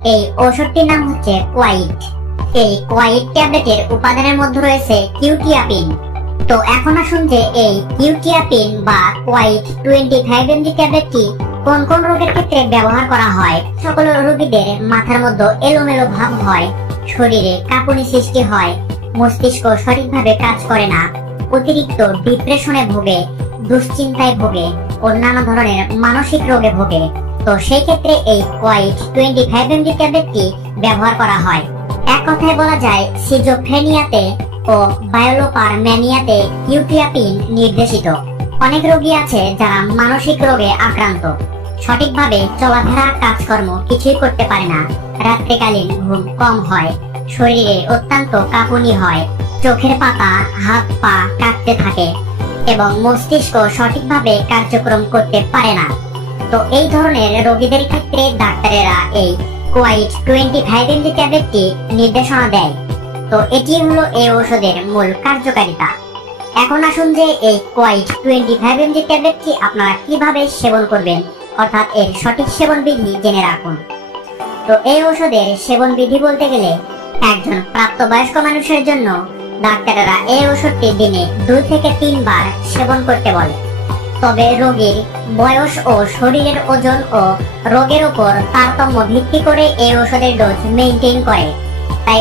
এই ঔষধটির নাম হচ্ছে কোয়াইট। এই কোয়াইট ট্যাবলেটের উপাদানের মধ্যে রয়েছে কিউটিয়াপিন। তো এখন আসুন যে এই কিউটিয়াপিন বা কোয়াইট 25 mg ট্যাবলেটটি কোন কোন রোগের ক্ষেত্রে ব্যবহার করা হয়। সকল রোগীদের মাথার মধ্যে এলোমেলো ভাব হয়, শরীরে কাঁপুনি সৃষ্টি হয়, মস্তিষ্ক সঠিকভাবে কাজ করে না, অতিরিক্ত ডিপ্রেশনে ভোগে, দুশ্চিন্তায় ভোগে ও নানা ধরনের মানসিক রোগে ভোগে। তো সেই ক্ষেত্রে এই কোয়াইট 25 mg ট্যাবলেটটি ব্যবহার করা হয়। এক কথায় বলা যায় সিজোফ্রেনিয়াতে ও বায়োলোপার ম্যানিয়াতে কিউটিয়াপিন নির্দেশিত। অনেক রোগী আছে যারা মানসিক রোগে আক্রান্ত, সঠিকভাবে চলাফেরা কাজকর্ম কিছুই করতে পারে না, রাত্রিকালীন ঘুম কম হয়, শরীরে অত্যন্ত কাঁপুনি হয়, চোখের পাতা হাত পা কাঁপতে থাকে এবং মস্তিষ্ক সঠিকভাবে কার্যক্রম করতে পারে না। তো এই ধরনের রোগীদের ক্ষেত্রে ডাক্তারেরা এই কোয়াইট 25 mg ট্যাবলেটটি নির্দেশনা দেয়। তো এটি হলো এই ঔষধের মূল কার্যকারিতা। এখন আসুন যে এই কোয়াইট 25 mg ট্যাবলেটটি আপনারা কিভাবে সেবন করবেন, অর্থাৎ এর সঠিক সেবন বিধি জেনে রাখুন। তো এই ঔষধের সেবন বিধি বলতে গেলে একজন প্রাপ্তবয়স্ক মানুষের জন্য ডাক্তারেরা এই ওষুধটি দিনে 2 থেকে 3 বার সেবন করতে বলে। তবে রোগীর বয়স ও শরীরের ওজন ও রোগের উপর তারতম্য ভিত্তি করে এই ওষুধের ডোজ মেইনটেইন করে। তাই